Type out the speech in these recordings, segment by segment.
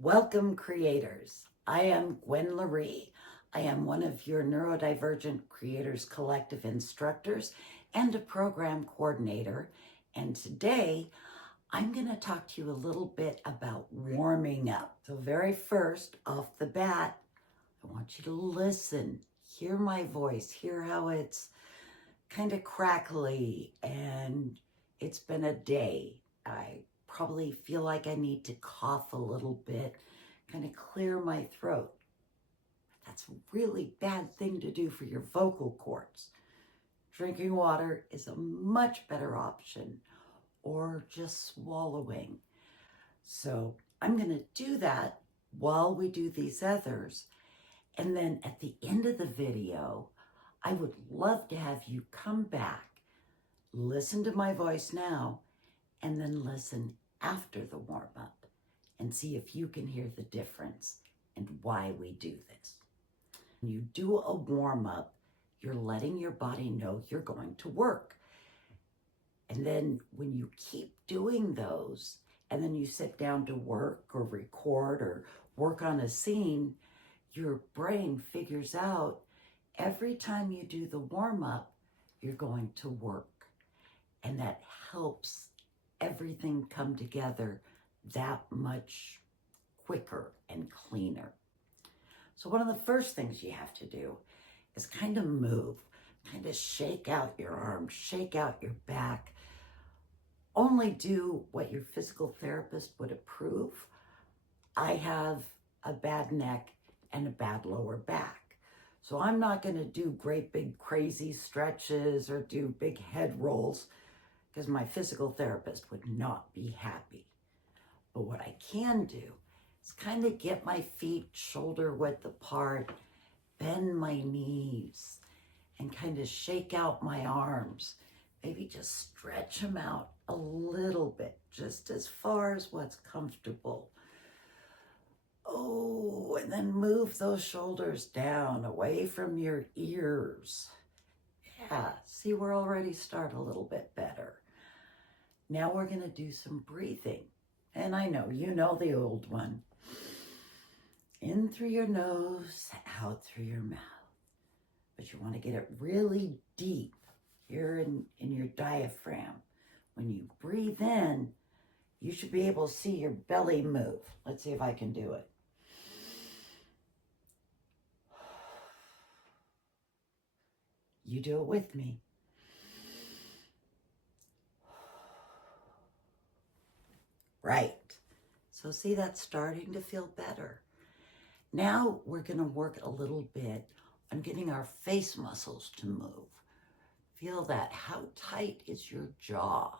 Welcome, creators. I am Gwyn LaRee. I am one of your Neurodivergent Creators Collective instructors and a program coordinator. And today, I'm going to talk to you a little bit about warming up. So very first, off the bat, I want you to listen, hear my voice, hear how it's kind of crackly, and it's been a day. I probably feel like I need to cough a little bit, kind of clear my throat. That's a really bad thing to do for your vocal cords. Drinking water is a much better option, or just swallowing. So I'm going to do that while we do these others. And then at the end of the video, I would love to have you come back, listen to my voice now, and then listen after the warm-up and see if you can hear the difference and why we do this. When you do a warm-up, you're letting your body know you're going to work. And then when you keep doing those, and then you sit down to work or record or work on a scene, your brain figures out every time you do the warm-up, you're going to work. And that helps everything come together that much quicker and cleaner. So one of the first things you have to do is kind of move, kind of shake out your arms, shake out your back. Only do what your physical therapist would approve. I have a bad neck and a bad lower back. So I'm not going to do great big crazy stretches or do big head rolls because my physical therapist would not be happy. But what I can do is kind of get my feet shoulder width apart, bend my knees, and kind of shake out my arms. Maybe just stretch them out a little bit, just as far as what's comfortable. Oh, and then move those shoulders down, away from your ears. Yeah, see, we're already starting a little bit better. Now we're going to do some breathing. And I know, you know the old one. In through your nose, out through your mouth. But you want to get it really deep here in your diaphragm. When you breathe in, you should be able to see your belly move. Let's see if I can do it. You do it with me. Right. So see, that's starting to feel better. Now we're going to work a little bit on getting our face muscles to move. Feel that. How tight is your jaw?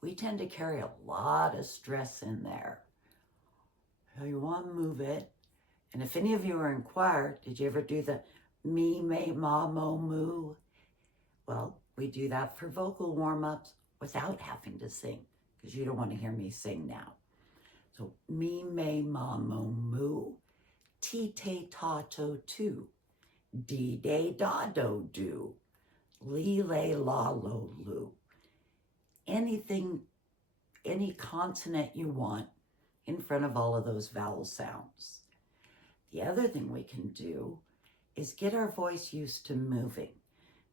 We tend to carry a lot of stress in there. So you want to move it. And if any of you are in choir, did you ever do the me, may, ma, mo, moo? Well, we do that for vocal warm-ups without having to sing, because you don't want to hear me sing now. So me, may, ma, mo, moo, ti, te, ta, to, tu, di, de, da, do, do, li, lay, la, lo, lu. Anything, any consonant you want in front of all of those vowel sounds. The other thing we can do is get our voice used to moving,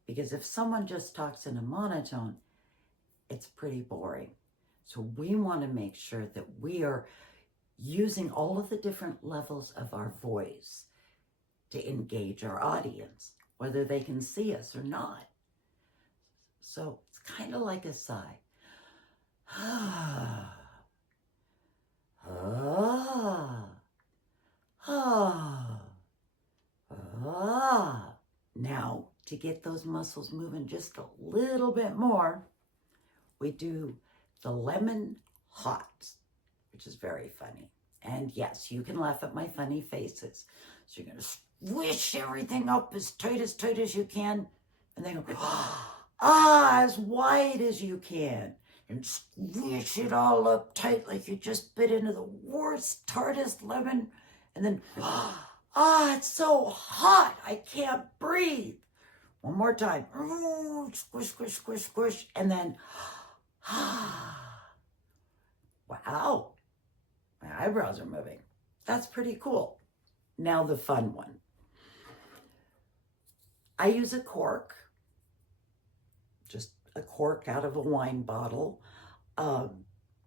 because if someone just talks in a monotone, it's pretty boring. So we want to make sure that we are using all of the different levels of our voice to engage our audience, whether they can see us or not. So it's kind of like a sigh. Ah, ah, ah, ah. Now, to get those muscles moving just a little bit more, we do the lemon hot, which is very funny. And yes, you can laugh at my funny faces. So you're going to squish everything up as tight as you can, and then go, as wide as you can, and squish it all up tight like you just bit into the worst, tartest lemon, and then, it's so hot, I can't breathe. One more time. Squish, squish, squish, squish, and then, wow, my eyebrows are moving. That's pretty cool. Now the fun one. I use a cork, just a cork out of a wine bottle.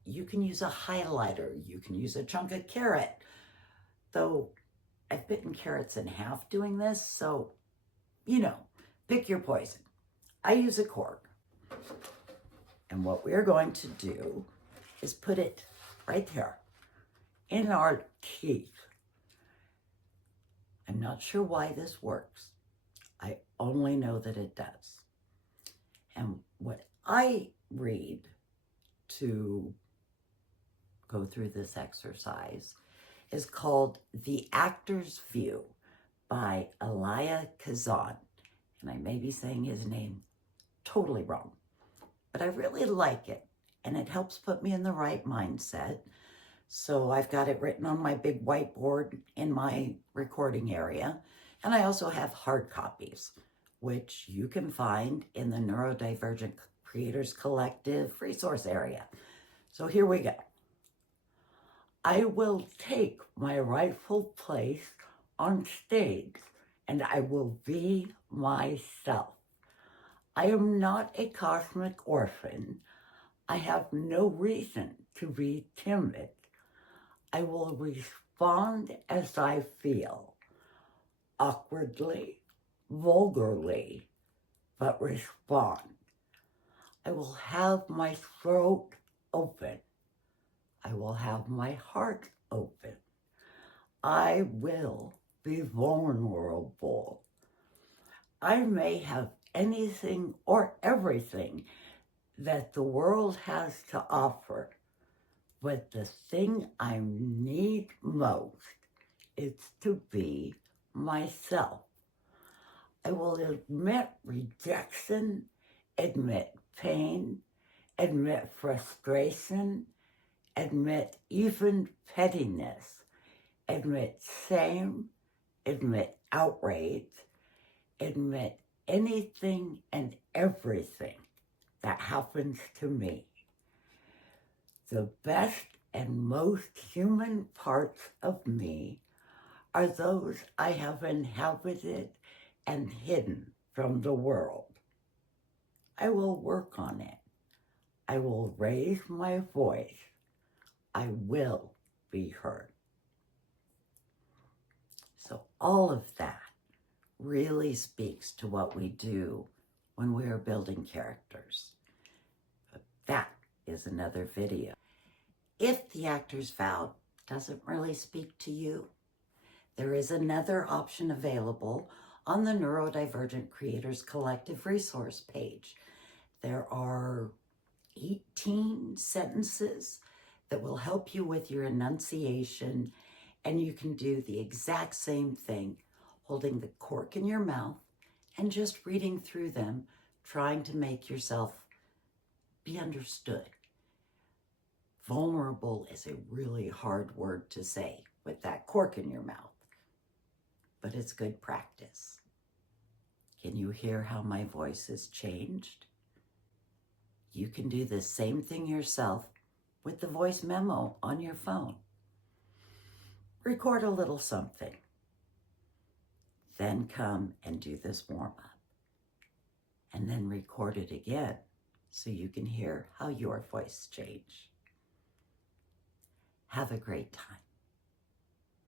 You can use a highlighter. You can use a chunk of carrot. Though I've bitten carrots in half doing this, so, pick your poison. I use a cork. And what we're going to do is put it right there in our teeth. I'm not sure why this works. I only know that it does. And what I read to go through this exercise is called The Actor's View by Elia Kazan. And I may be saying his name totally wrong, but I really like it, and it helps put me in the right mindset. So I've got it written on my big whiteboard in my recording area, and I also have hard copies, which you can find in the Neurodivergent Creators Collective resource area. So here we go. I will take my rightful place on stage, and I will be myself. I am not a cosmic orphan. I have no reason to be timid. I will respond as I feel, awkwardly, vulgarly, but respond. I will have my throat open. I will have my heart open. I will be vulnerable. I may have anything or everything that the world has to offer, but the thing I need most is to be myself. I will admit rejection, admit pain, admit frustration, admit even pettiness, admit shame, admit outrage, admit anything and everything that happens to me. The best and most human parts of me are those I have inhabited and hidden from the world. I will work on it. I will raise my voice. I will be heard. So all of that really speaks to what we do when we are building characters. But that is another video. If the actor's vow doesn't really speak to you, there is another option available on the Neurodivergent Creators Collective resource page. There are 18 sentences that will help you with your enunciation, and you can do the exact same thing, holding the cork in your mouth and just reading through them, trying to make yourself be understood. Vulnerable is a really hard word to say with that cork in your mouth, but it's good practice. Can you hear how my voice has changed? You can do the same thing yourself with the voice memo on your phone. Record a little something. Then come and do this warm-up. And then record it again so you can hear how your voice changed. Have a great time.